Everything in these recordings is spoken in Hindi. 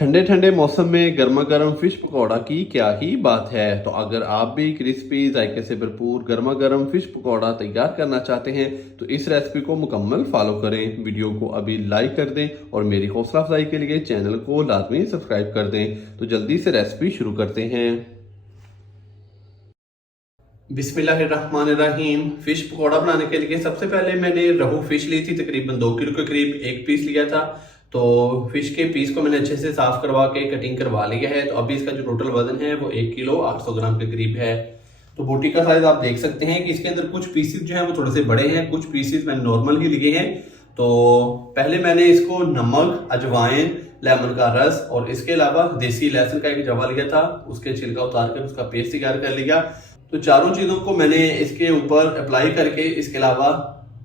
ठंडे ठंडे मौसम में गर्मा गर्म फिश पकौड़ा की क्या ही बात है। तो अगर आप भी क्रिस्पी जायके से भरपूर गर्मा गर्म फिश पकौड़ा तैयार करना चाहते हैं तो इस रेसिपी को मुकम्मल फॉलो करें। वीडियो को अभी लाइक कर दें और मेरी हौसला अफजाई के लिए चैनल को लाजमी सब्सक्राइब कर दें। तो जल्दी से रेसिपी शुरू करते हैं। बिस्मिल्लाहिर्रहमानिर्रहीम। फिश पकौड़ा बनाने के लिए सबसे पहले मैंने रोहू फिश ली थी, तकरीबन 2 किलो के करीब एक पीस लिया था। तो फिश के पीस को मैंने अच्छे से साफ करवा के कटिंग करवा लिया है। तो अभी इसका जो टोटल वजन है वो 1 किलो 800 ग्राम के करीब है। तो बोटी का साइज आप देख सकते हैं कि इसके अंदर कुछ पीसेस जो है वो थोड़े से बड़े हैं, कुछ पीसेस मैंने नॉर्मल ही लिए हैं। तो पहले मैंने इसको नमक, अजवाइन, लेमन का रस और इसके अलावा देसी लहसुन का एक जवा लिया था, उसके छिलका उतार कर उसका पेस्ट तैयार कर लिया। तो चारों चीजों को मैंने इसके ऊपर अप्लाई करके इसके अलावा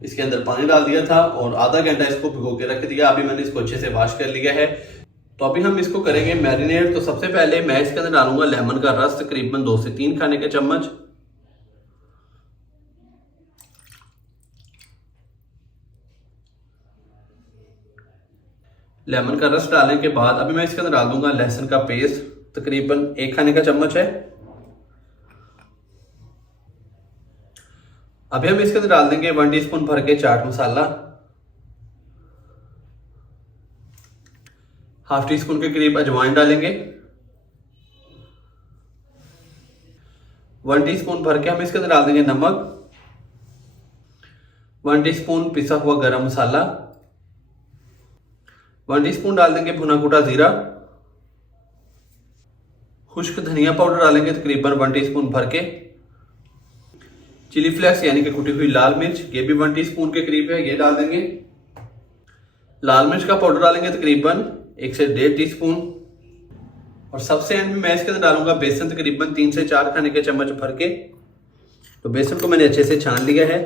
इसके अंदर पानी डाल दिया था और आधा घंटा इसको भिगो के रख दिया। अभी मैंने इसको अच्छे से वॉश कर लिया है। तो अभी हम इसको करेंगे मैरिनेट। तो सबसे पहले मैं इसके अंदर डालूंगा लेमन का रस, तकरीबन 2 से 3 खाने के चम्मच। लेमन का रस डालने के बाद अभी मैं इसके अंदर डाल दूंगा लहसुन का पेस्ट, तकरीबन 1 खाने का चम्मच है। अभी हम इसके अंदर डाल देंगे 1 टीस्पून भर के chaat masala, half tea spoon के करीब अजवाइन डालेंगे, 1 टीस्पून भर के हम इसके अंदर डाल देंगे नमक, 1 टीस्पून पिसा हुआ गरम मसाला, 1 टीस्पून डाल देंगे भुना कुटा जीरा, खुश्क धनिया पाउडर डालेंगे तकरीबन 1 टीस्पून भर के, चिली फ्लेक्स यानी कि कुटी हुई लाल मिर्च, ये भी 1 टीस्पून के करीब है, ये डाल देंगे। लाल मिर्च का पाउडर डालेंगे तकरीबन 1 से 1.5 टीस्पून। और सबसे एंड में मैं इसके अंदर डालूंगा बेसन, तकरीबन 3 से 4 खाने के चम्मच भर के। तो बेसन को मैंने अच्छे से छान लिया है।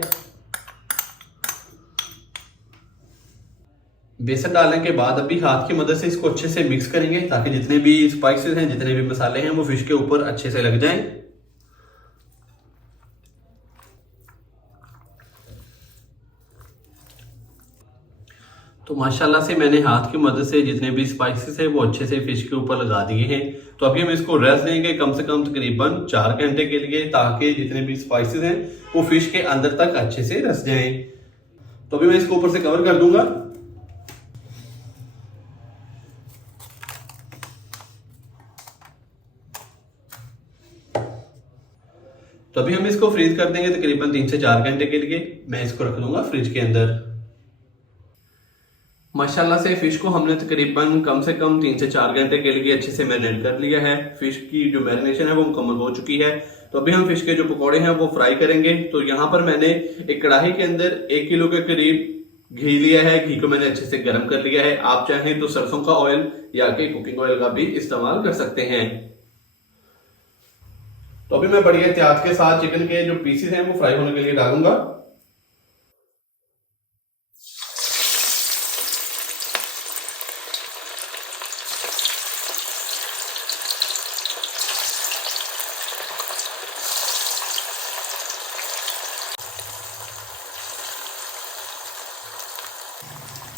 बेसन डालने के बाद अभी हाथ की मदद से इसको अच्छे से मिक्स करेंगे ताकि जितने भी स्पाइसेस हैं, जितने भी मसाले हैं वो फिश के ऊपर अच्छे से लग जाएं। तो माशाल्लाह से मैंने हाथ की मदद से जितने भी स्पाइसेस है वो अच्छे से फिश के ऊपर लगा दिए हैं। तो अभी हम इसको रेस्ट देंगे कम से कम तकरीबन 4 घंटे के लिए, ताकि जितने भी स्पाइसेस हैं वो फिश के अंदर तक अच्छे से रस जाएं। तो अभी मैं इसको ऊपर से कवर कर दूंगा। तो अभी हम इसको फ्रीज कर देंगे तकरीबन 3 से 4 घंटे के लिए। मैं इसको रख दूंगा फ्रिज के अंदर। माशाल्लाह से फिश को हमने तकरीबन कम से कम 3 से 4 घंटे के लिए अच्छे से मैरिनेट कर लिया है। फिश की जो मैरिनेशन है वो मुकम्मल हो चुकी है। तो अभी हम फिश के जो पकौड़े हैं वो फ्राई करेंगे। तो यहाँ पर मैंने एक कढ़ाई के अंदर 1 किलो के करीब घी लिया है। घी को मैंने अच्छे से गर्म कर लिया है। आप चाहें तो सरसों का ऑयल या कि कुकिंग ऑयल का भी इस्तेमाल कर सकते हैं। तो अभी मैं बड़ी एहतियात के साथ चिकन के जो पीसेस हैं वो फ्राई होने के लिए डालूंगा।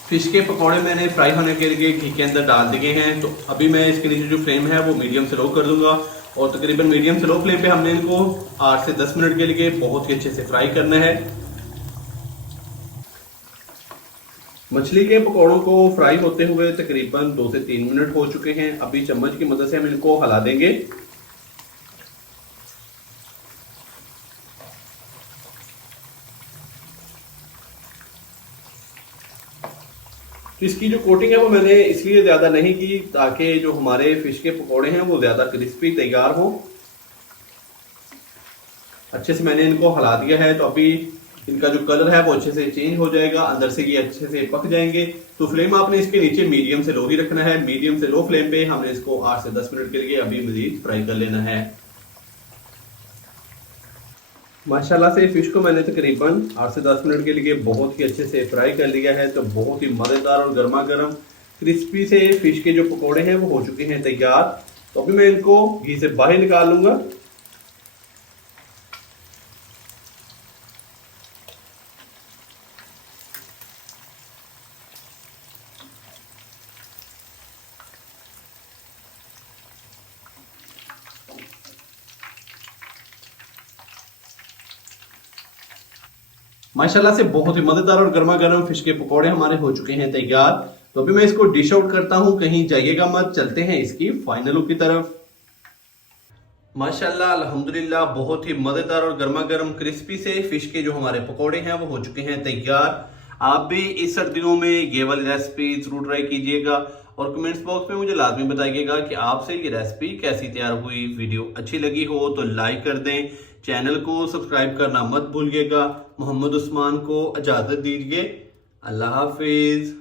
फिश के पकौड़े मैंने फ्राई होने के लिए घी के अंदर डाल दिए हैं। तो अभी मैं इसके नीचे जो फ्लेम है वो मीडियम से लो कर दूंगा और तकरीबन मीडियम से लो फ्लेम पे हमने इनको 8 से 10 मिनट के लिए बहुत ही अच्छे से फ्राई करना है। मछली के पकौड़ों को फ्राई होते हुए तकरीबन 2 से 3 मिनट हो चुके हैं। अभी चम्मच की मदद से हम इनको हिला देंगे। तो इसकी जो कोटिंग है वो मैंने इसलिए ज्यादा नहीं की ताकि जो हमारे फिश के पकौड़े हैं वो ज्यादा क्रिस्पी तैयार हो। अच्छे से मैंने इनको हिला दिया है। तो अभी इनका जो कलर है वो अच्छे से चेंज हो जाएगा, अंदर से ये अच्छे से पक जाएंगे। तो फ्लेम आपने इसके नीचे मीडियम से लो ही रखना है। मीडियम से लो फ्लेम पे हमने इसको 8 से 10 मिनट के लिए अभी मजीद फ्राई कर लेना है। माशाल्लाह से फिश को मैंने तकरीबन 8 से 10 मिनट के लिए बहुत ही अच्छे से फ्राई कर लिया है। तो बहुत ही मज़ेदार और गर्मा गर्म क्रिस्पी से फिश के जो पकोड़े हैं वो हो चुके हैं तैयार। तो अभी मैं इनको घी से बाहर निकाल लूंगा। माशाल्लाह से बहुत ही मजेदार और गर्मा गर्म फिश के पकौड़े हमारे हो चुके हैं तैयार। तो अभी मैं इसको डिश आउट करता हूँ, कहीं जाइएगा मत, चलते हैं इसकी फाइनल लुक की तरफ। माशाल्लाह अल्हम्दुलिल्लाह बहुत ही मजेदार और गर्मा गर्म क्रिस्पी से फिश के जो हमारे पकौड़े हैं वो हो चुके हैं तैयार। आप भी इस सर्दियों में ये वाली रेसिपी जरूर ट्राई कीजिएगा और कमेंट्स बॉक्स में मुझे लाजमी बताइएगा कि आपसे ये रेसिपी कैसी तैयार हुई। वीडियो अच्छी लगी हो तो लाइक कर दें, चैनल को सब्सक्राइब करना मत भूलिएगा। मोहम्मद उस्मान को इजाजत दीजिए। अल्लाह हाफिज।